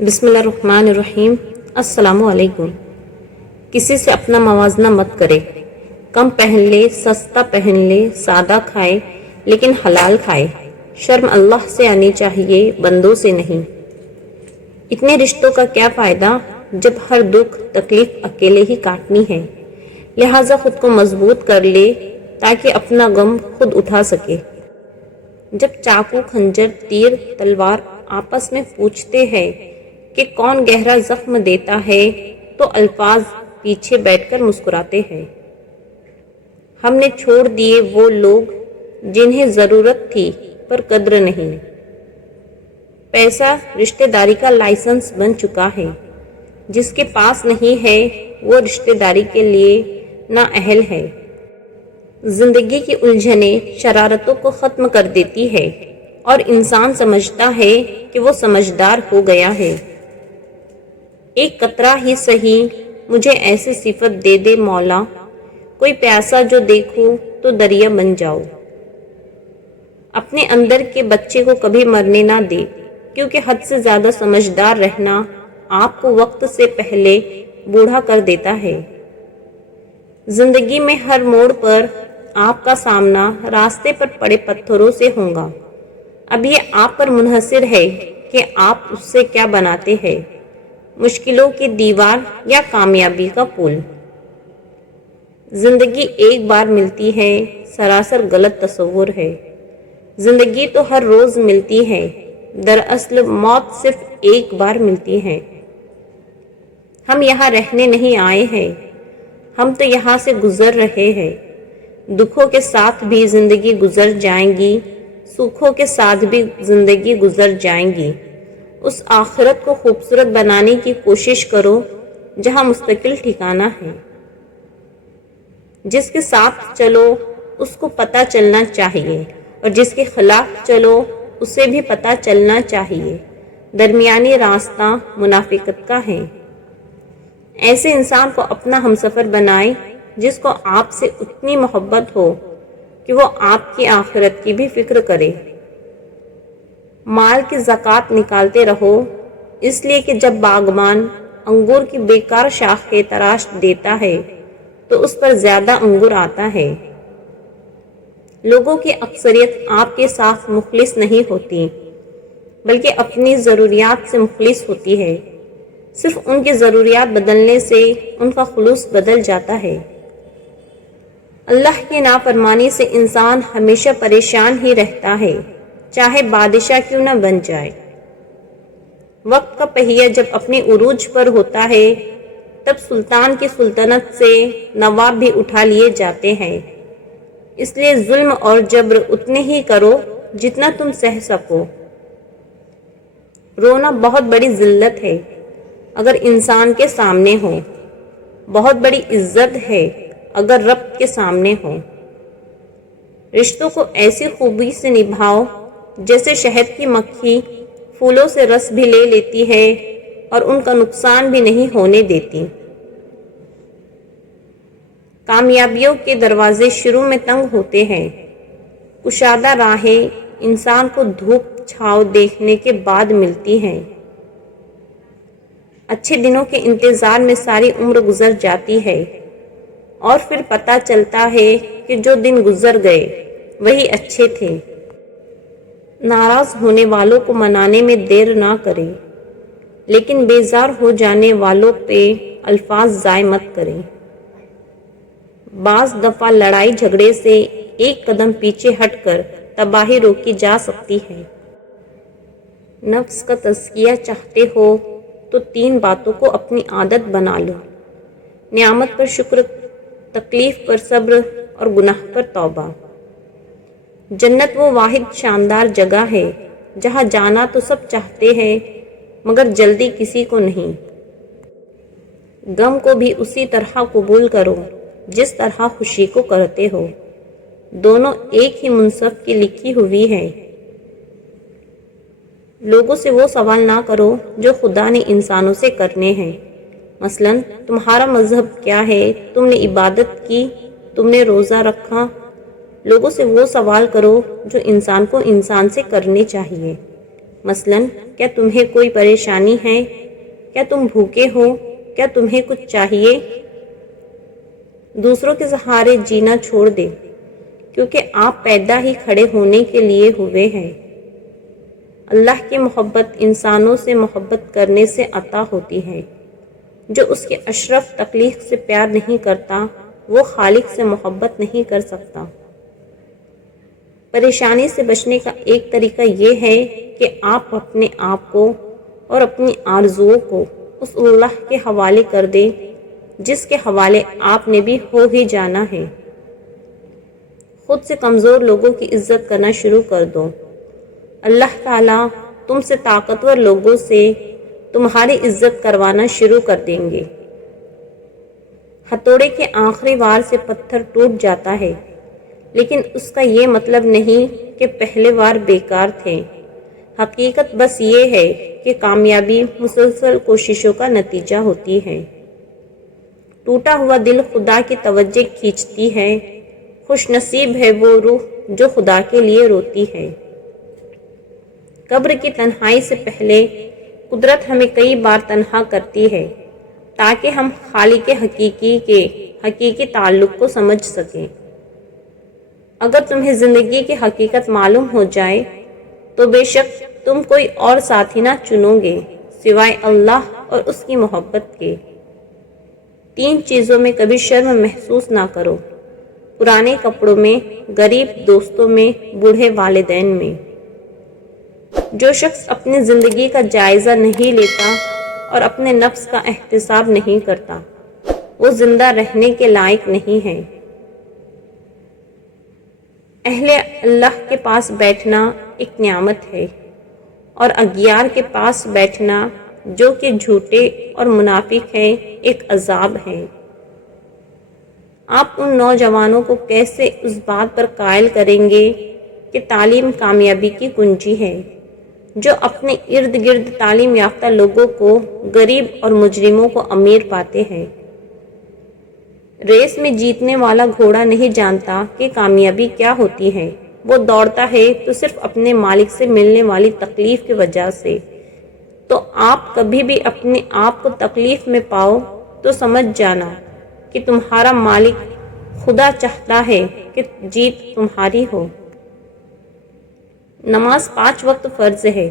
بسم اللہ الرحمن الرحیم۔ السلام علیکم۔ کسی سے اپنا موازنہ مت کرے۔ کم پہن لے، سستا پہن لے، سادہ کھائے لیکن حلال کھائے۔ شرم اللہ سے آنی چاہیے، بندوں سے نہیں۔ اتنے رشتوں کا کیا فائدہ جب ہر دکھ تکلیف اکیلے ہی کاٹنی ہے۔ لہٰذا خود کو مضبوط کر لے تاکہ اپنا غم خود اٹھا سکے۔ جب چاقو، خنجر، تیر، تلوار آپس میں پوچھتے ہیں کہ کون گہرا زخم دیتا ہے تو الفاظ پیچھے بیٹھ کر مسکراتے ہیں۔ ہم نے چھوڑ دیے وہ لوگ جنہیں ضرورت تھی پر قدر نہیں۔ پیسہ رشتہ داری کا لائسنس بن چکا ہے۔ جس کے پاس نہیں ہے وہ رشتہ داری کے لیے نااہل ہے۔ زندگی کی الجھنیں شرارتوں کو ختم کر دیتی ہے اور انسان سمجھتا ہے کہ وہ سمجھدار ہو گیا ہے۔ ایک قطرہ ہی سہی مجھے ایسی صفت دے دے مولا، کوئی پیاسا جو دیکھوں تو دریا بن جاؤ۔ اپنے اندر کے بچے کو کبھی مرنے نہ دے، کیونکہ حد سے زیادہ سمجھدار رہنا آپ کو وقت سے پہلے بوڑھا کر دیتا ہے۔ زندگی میں ہر موڑ پر آپ کا سامنا راستے پر پڑے پتھروں سے ہوگا۔ اب یہ آپ پر منحصر ہے کہ آپ اس سے کیا بناتے ہیں، مشکلوں کی دیوار یا کامیابی کا پل۔ زندگی ایک بار ملتی ہے، سراسر غلط تصور ہے۔ زندگی تو ہر روز ملتی ہے، دراصل موت صرف ایک بار ملتی ہے۔ ہم یہاں رہنے نہیں آئے ہیں، ہم تو یہاں سے گزر رہے ہیں۔ دکھوں کے ساتھ بھی زندگی گزر جائیں گی، سکھوں کے ساتھ بھی زندگی گزر جائیں گی۔ اس آخرت کو خوبصورت بنانے کی کوشش کرو جہاں مستقل ٹھکانہ ہے۔ جس کے ساتھ چلو اس کو پتہ چلنا چاہیے اور جس کے خلاف چلو اسے بھی پتہ چلنا چاہیے۔ درمیانی راستہ منافقت کا ہے۔ ایسے انسان کو اپنا ہمسفر بنائے جس کو آپ سے اتنی محبت ہو کہ وہ آپ کی آخرت کی بھی فکر کرے۔ مال کی زکوٰۃ نکالتے رہو، اس لیے کہ جب باغبان انگور کی بیکار شاخیں تراش دیتا ہے تو اس پر زیادہ انگور آتا ہے۔ لوگوں کی اکثریت آپ کے ساتھ مخلص نہیں ہوتی، بلکہ اپنی ضروریات سے مخلص ہوتی ہے۔ صرف ان کی ضروریات بدلنے سے ان کا خلوص بدل جاتا ہے۔ اللہ کی نافرمانی سے انسان ہمیشہ پریشان ہی رہتا ہے، چاہے بادشاہ کیوں نہ بن جائے۔ وقت کا پہیہ جب اپنے عروج پر ہوتا ہے تب سلطان کی سلطنت سے نواب بھی اٹھا لیے جاتے ہیں۔ اس لیے ظلم اور جبر اتنے ہی کرو جتنا تم سہ سکو۔ رونا بہت بڑی ذلت ہے اگر انسان کے سامنے ہو، بہت بڑی عزت ہے اگر رب کے سامنے ہو۔ رشتوں کو ایسی خوبی سے نبھاؤ جیسے شہد کی مکھی پھولوں سے رس بھی لے لیتی ہے اور ان کا نقصان بھی نہیں ہونے دیتی۔ کامیابیوں کے دروازے شروع میں تنگ ہوتے ہیں، کشادہ راہیں انسان کو دھوپ چھاؤ دیکھنے کے بعد ملتی ہیں۔ اچھے دنوں کے انتظار میں ساری عمر گزر جاتی ہے اور پھر پتہ چلتا ہے کہ جو دن گزر گئے وہی اچھے تھے۔ ناراض ہونے والوں کو منانے میں دیر نہ کرے، لیکن بیزار ہو جانے والوں پہ الفاظ ضائع مت کریں۔ بعض دفعہ لڑائی جھگڑے سے ایک قدم پیچھے ہٹ کر تباہی روکی جا سکتی ہے۔ نفس کا تزکیہ چاہتے ہو تو 3 باتوں کو اپنی عادت بنا لو: نعمت پر شکر، تکلیف پر صبر اور گناہ پر توبہ۔ جنت وہ واحد شاندار جگہ ہے جہاں جانا تو سب چاہتے ہیں مگر جلدی کسی کو نہیں۔ غم کو بھی اسی طرح قبول کرو جس طرح خوشی کو کرتے ہو، دونوں ایک ہی منصف کی لکھی ہوئی ہے۔ لوگوں سے وہ سوال نہ کرو جو خدا نے انسانوں سے کرنے ہیں، مثلا تمہارا مذہب کیا ہے، تم نے عبادت کی، تم نے روزہ رکھا۔ لوگوں سے وہ سوال کرو جو انسان کو انسان سے کرنے چاہیے۔ مثلاً کیا تمہیں کوئی پریشانی ہے؟ کیا تم بھوکے ہو؟ کیا تمہیں کچھ چاہیے؟ دوسروں کے سہارے جینا چھوڑ دے، کیونکہ آپ پیدا ہی کھڑے ہونے کے لیے ہوئے ہیں۔ اللہ کی محبت انسانوں سے محبت کرنے سے عطا ہوتی ہے۔ جو اس کے اشرف تخلیق سے پیار نہیں کرتا وہ خالق سے محبت نہیں کر سکتا۔ پریشانی سے بچنے کا ایک طریقہ یہ ہے کہ آپ اپنے آپ کو اور اپنی آرزوؤں کو اس اللہ کے حوالے کر دیں جس کے حوالے آپ نے بھی ہو ہی جانا ہے۔ خود سے کمزور لوگوں کی عزت کرنا شروع کر دو۔ اللہ تعالیٰ تم سے طاقتور لوگوں سے تمہاری عزت کروانا شروع کر دیں گے۔ ہتھوڑے کے آخری وار سے پتھر ٹوٹ جاتا ہے، لیکن اس کا یہ مطلب نہیں کہ پہلے وار بیکار تھے۔ حقیقت بس یہ ہے کہ کامیابی مسلسل کوششوں کا نتیجہ ہوتی ہے۔ ٹوٹا ہوا دل خدا کی توجہ کھینچتی ہے۔ خوش نصیب ہے وہ روح جو خدا کے لیے روتی ہے۔ قبر کی تنہائی سے پہلے قدرت ہمیں کئی بار تنہا کرتی ہے تاکہ ہم خالق حقیقی کے حقیقی تعلق کو سمجھ سکیں۔ اگر تمہیں زندگی کی حقیقت معلوم ہو جائے تو بے شک تم کوئی اور ساتھی نہ چنو گے سوائے اللہ اور اس کی محبت کے۔ 3 چیزوں میں کبھی شرم محسوس نہ کرو: پرانے کپڑوں میں، غریب دوستوں میں، بوڑھے والدین میں۔ جو شخص اپنی زندگی کا جائزہ نہیں لیتا اور اپنے نفس کا احتساب نہیں کرتا وہ زندہ رہنے کے لائق نہیں ہے۔ اہل اللہ کے پاس بیٹھنا ایک نعمت ہے اور اغیار کے پاس بیٹھنا جو کہ جھوٹے اور منافق ہیں ایک عذاب ہے۔ آپ ان نوجوانوں کو کیسے اس بات پر قائل کریں گے کہ تعلیم کامیابی کی کنجی ہے، جو اپنے ارد گرد تعلیم یافتہ لوگوں کو غریب اور مجرموں کو امیر پاتے ہیں؟ ریس میں جیتنے والا گھوڑا نہیں جانتا کہ کامیابی کیا ہوتی ہے، وہ دوڑتا ہے تو صرف اپنے مالک سے ملنے والی تکلیف کی وجہ سے۔ تو آپ کبھی بھی اپنے آپ کو تکلیف میں پاؤ تو سمجھ جانا کہ تمہارا مالک خدا چاہتا ہے کہ جیت تمہاری ہو۔ نماز 5 وقت فرض ہے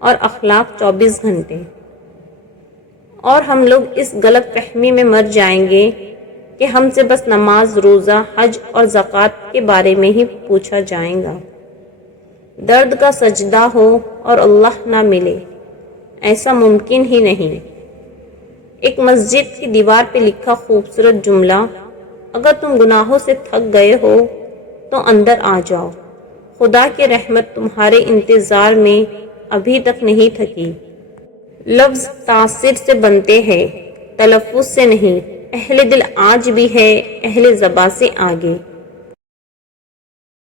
اور اخلاق 24 گھنٹے، اور ہم لوگ اس غلط فہمی میں مر جائیں گے کہ ہم سے بس نماز، روزہ، حج اور زکوٰۃ کے بارے میں ہی پوچھا جائے گا۔ درد کا سجدہ ہو اور اللہ نہ ملے، ایسا ممکن ہی نہیں۔ ایک مسجد کی دیوار پہ لکھا خوبصورت جملہ: اگر تم گناہوں سے تھک گئے ہو تو اندر آ جاؤ، خدا کی رحمت تمہارے انتظار میں ابھی تک نہیں تھکی۔ لفظ تاثر سے بنتے ہیں، تلفظ سے نہیں۔ اہل دل آج بھی ہے، اہل زباں سے آگے۔